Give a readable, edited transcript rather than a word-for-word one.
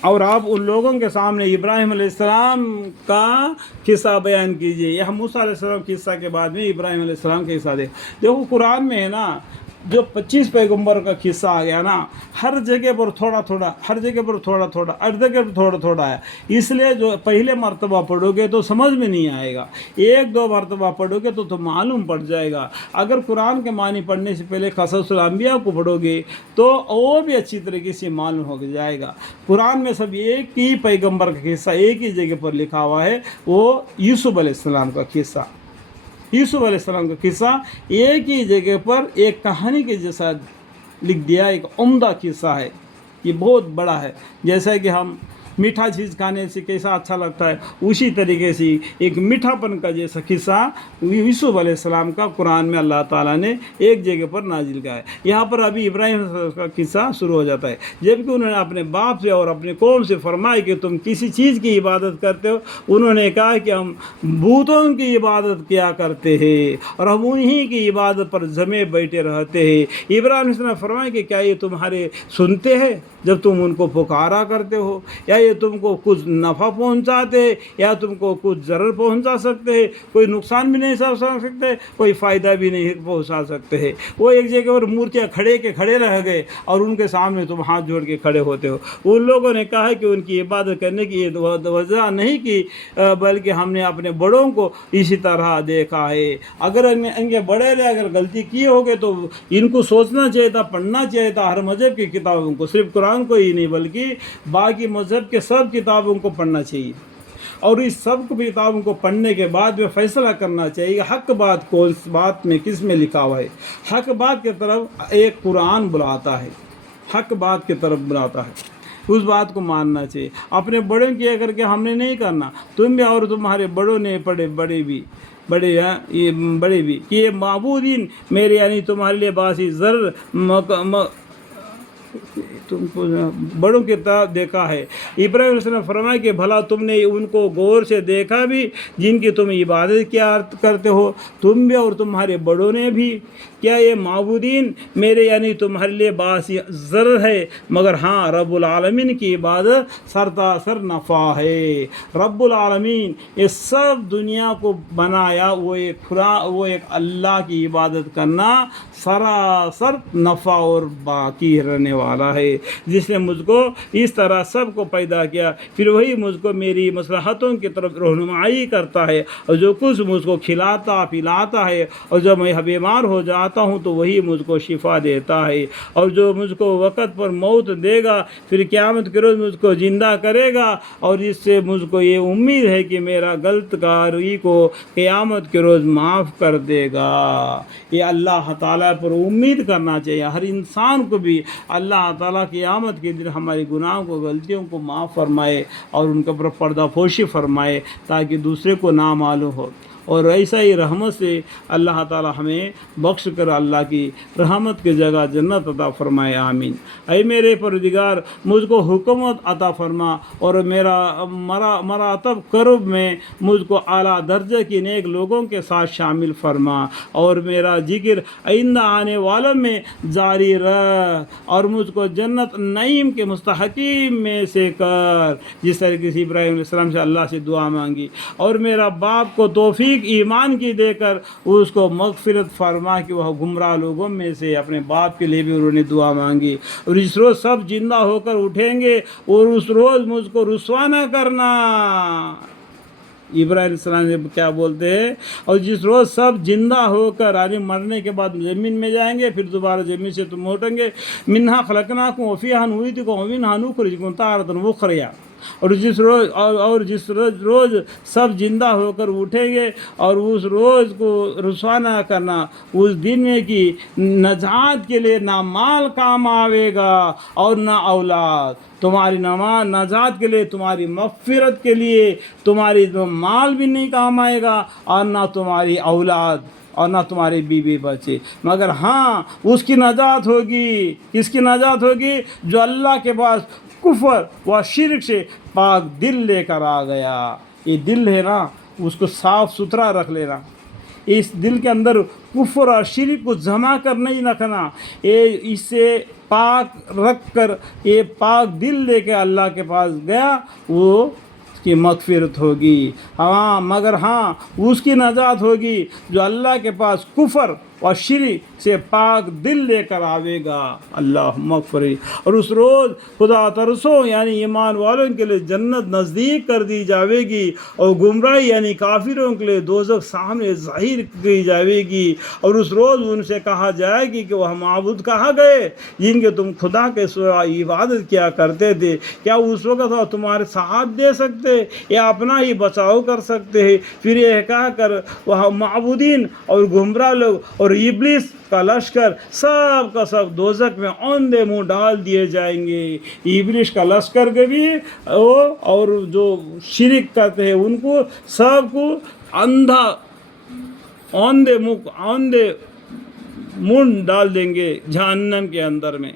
اور آپ ان لوگوں کے سامنے ابراہیم علیہ السلام کا قصہ بیان کیجیے. یہاں موسیٰ علیہ السلام کے قصہ کے بعد میں ابراہیم علیہ السلام کا قصہ دیکھو قرآن میں ہے نا جو 25 پیغمبر کا قصہ آ گیا نا، ہر جگہ پر تھوڑا تھوڑا، ہر جگہ پر تھوڑا تھوڑا، ہر جگہ پر تھوڑا تھوڑا ہے. اس لیے جو پہلے مرتبہ پڑھو گے تو سمجھ میں نہیں آئے گا، ایک دو مرتبہ پڑھو گے تو معلوم پڑ جائے گا. اگر قرآن کے معنی پڑھنے سے پہلے قصص الانبیاء کو پڑھو گے تو وہ بھی اچھی طریقے سے معلوم ہو جائے گا. قرآن میں سب ایک ہی پیغمبر کا قصہ ایک ہی جگہ پر لکھا ہوا ہے، وہ یوسف علیہ السلام کا قصہ. یوسف علیہ السلام کا قصہ ایک ہی جگہ پر ایک کہانی کے جیسا لکھ دیا، ایک عمدہ قصہ ہے. یہ بہت بڑا ہے. جیسا کہ ہم میٹھا چیز کھانے سے کیسا اچھا لگتا ہے، اسی طریقے سے ایک میٹھا پن کا جیسا قصہ یوسف علیہ السلام کا قرآن میں اللہ تعالیٰ نے ایک جگہ پر نازل کیا ہے. یہاں پر ابھی ابراہیم کا قصہ شروع ہو جاتا ہے، جبکہ انہوں نے اپنے باپ سے اور اپنے قوم سے فرمایا کہ تم کسی چیز کی عبادت کرتے ہو. انہوں نے کہا کہ ہم بتوں کی عبادت کیا کرتے ہیں اور ہم انہی کی عبادت پر جمے بیٹھے رہتے ہیں. ابراہیم علیہ السلام نے فرمایا کہ کیا یہ تمہارے سنتے ہیں جب تم ان کو پکارا کرتے ہو، یا یہ تم کو کچھ نفع پہنچاتے یا تم کو کچھ ضرر پہنچا سکتے ہیں، کوئی نقصان بھی نہیں پہنچا سکتے، کوئی فائدہ بھی نہیں پہنچا سکتے ہیں. وہ ایک جگہ پر مورتیاں کھڑے رہ گئے اور ان کے سامنے تم ہاتھ جوڑ کے کھڑے ہوتے ہو. ان لوگوں نے کہا کہ ان کی عبادت کرنے کی یہ وجہ نہیں کی، بلکہ ہم نے اپنے بڑوں کو اسی طرح دیکھا ہے. اگر ان کے بڑے نے اگر غلطی کی ہوگی تو ان کو سوچنا چاہیے تھا، پڑھنا چاہیے تھا ہر مذہب کی کتابوں کو، صرف قرآن کو ہی نہیں بلکہ باقی مذہب کے سب کتابوں کو پڑھنا چاہیے. اور اس سب کتابوں کو پڑھنے کے بعد میں فیصلہ کرنا چاہیے حق بات کون بات میں کس میں لکھا ہوا ہے. حق بات کی طرف ایک قرآن بلاتا ہے، حق بات کی طرف بلاتا ہے، اس بات کو ماننا چاہیے. اپنے بڑوں کی کر کے ہم نے نہیں کرنا، تم بھی اور تمہارے بڑوں نے بڑے بھی کہ یہ معبودین میرے یعنی تمہارے لیے باسی زر تم کو بڑوں کی طرف دیکھا ہے. ابراہیم علیہ السلام نے فرمایا کہ بھلا تم نے ان کو غور سے دیکھا بھی جن کی تم عبادت کیا کرتے ہو، تم بھی اور تمہارے بڑوں نے بھی. کیا یہ معبودین میرے یعنی تمہارے لیے باعث ضرر ہے، مگر ہاں رب العالمین کی عبادت سرتاسر نفع ہے. رب العالمین یہ سب دنیا کو بنایا، وہ ایک اللہ کی عبادت کرنا سراسر نفع اور باقی رہنے والا ہے، جس نے مجھ کو اس طرح سب کو پیدا کیا، پھر وہی مجھ کو میری مصلحتوں کی طرف رہنمائی کرتا ہے، اور جو کچھ مجھ کو کھلاتا پلاتا ہے، اور جب میں بیمار ہو جاتا ہوں تو وہی مجھ کو شفا دیتا ہے، اور جو مجھ کو وقت پر موت دے گا پھر قیامت کے روز مجھ کو زندہ کرے گا، اور اس سے مجھ کو یہ امید ہے کہ میرا غلط کاری کو قیامت کے روز معاف کر دے گا. یہ اللہ تعالیٰ پر امید کرنا چاہیے ہر انسان کو بھی. اللہ تعالیٰ قیامت کے دن ہمارے گناہوں کو غلطیوں کو معاف فرمائے اور ان کے اوپر پردہ پوشی فرمائے تاکہ دوسرے کو نہ معلوم ہو. اور ایسا ہی رحمت سے اللہ تعالیٰ ہمیں بخش کر اللہ کی رحمت کی جگہ جنت عطا فرمائے. آمین. اے میرے پروردگار مجھ کو حکمت عطا فرما اور میرا مراتب قرب میں مجھ کو اعلیٰ درجے کی نیک لوگوں کے ساتھ شامل فرما، اور میرا ذکر آئندہ آنے والوں میں جاری رہ، اور مجھ کو جنت نعیم کے مستحقین میں سے کر، جس طریقے سے ابراہیم علیہ السلام سے اللہ سے دعا مانگی. اور میرا باپ کو توفیق ایمان کی دے کر اس کو مغفرت فرما کہ وہ گمراہ لوگوں میں سے. اپنے باپ کے لیے بھی انہوں نے دعا مانگی. اور جس روز سب زندہ ہو کر اٹھیں گے اور اس روز مجھ کو رسوا نہ کرنا. ابراہیم علیہ السلام نے کیا بولتے ہیں؟ اور جس روز سب زندہ ہو کر یعنی مرنے کے بعد زمین میں جائیں گے، پھر دوبارہ زمین سے تم اٹھیں گے. منہا خلقناکم وفیہا نعیدکم ومنہا نخرجکم تارۃ اخری. اور جس روز سب زندہ ہو کر اٹھیں گے اور اس روز کو رسوا نہ کرنا، اس دن میں کی نجات کے لیے نہ مال کام آئے گا اور نہ اولاد. تمہاری نجات کے لیے، تمہاری مغفرت کے لیے تمہاری مال بھی نہیں کام آئے گا اور نہ تمہاری اولاد اور نہ تمہاری بیوی بچے، مگر ہاں اس کی نجات ہوگی. کس کی نجات ہوگی؟ جو اللہ کے پاس کفر و شرک سے پاک دل لے کر آ گیا. یہ دل ہے نا، اس کو صاف ستھرا رکھ لینا. اس دل کے اندر کفر اور شرک کو جمع کر نہیں رکھنا، اسے پاک رکھ کر یہ پاک دل لے کے اللہ کے پاس گیا، وہ اس کی مغفرت ہوگی۔ ہاں مگر ہاں اس کی نجات ہوگی جو اللہ کے پاس کفر اور شرک سے پاک دل لے کر آئے گا۔ اللہ مغفری۔ اور اس روز خدا ترسوں یعنی ایمان والوں کے لیے جنت نزدیک کر دی جاوے گی، اور گمراہی یعنی کافروں کے لیے دوزخ سامنے ظاہر کی جاوے گی۔ اور اس روز ان سے کہا جائے گی کہ وہ معبود کہاں گئے جن کے تم خدا کے سوا عبادت کیا کرتے تھے؟ کیا اس وقت وہ تمہارے ساتھ دے سکتے یا اپنا ہی بچاؤ کر سکتے ہیں؟ پھر یہ کہا کر وہ معبودین اور گمراہ لوگ اور ابلیس کا لشکر سب کا سب دوزخ میں اوندے منہ ڈال دیے جائیں گے۔ ابلیس کا لشکر کے بھی اور جو شرک کرتے ہیں ان کو سب کو اندھا اوندے منہ ڈال دیں گے جہنم کے اندر میں۔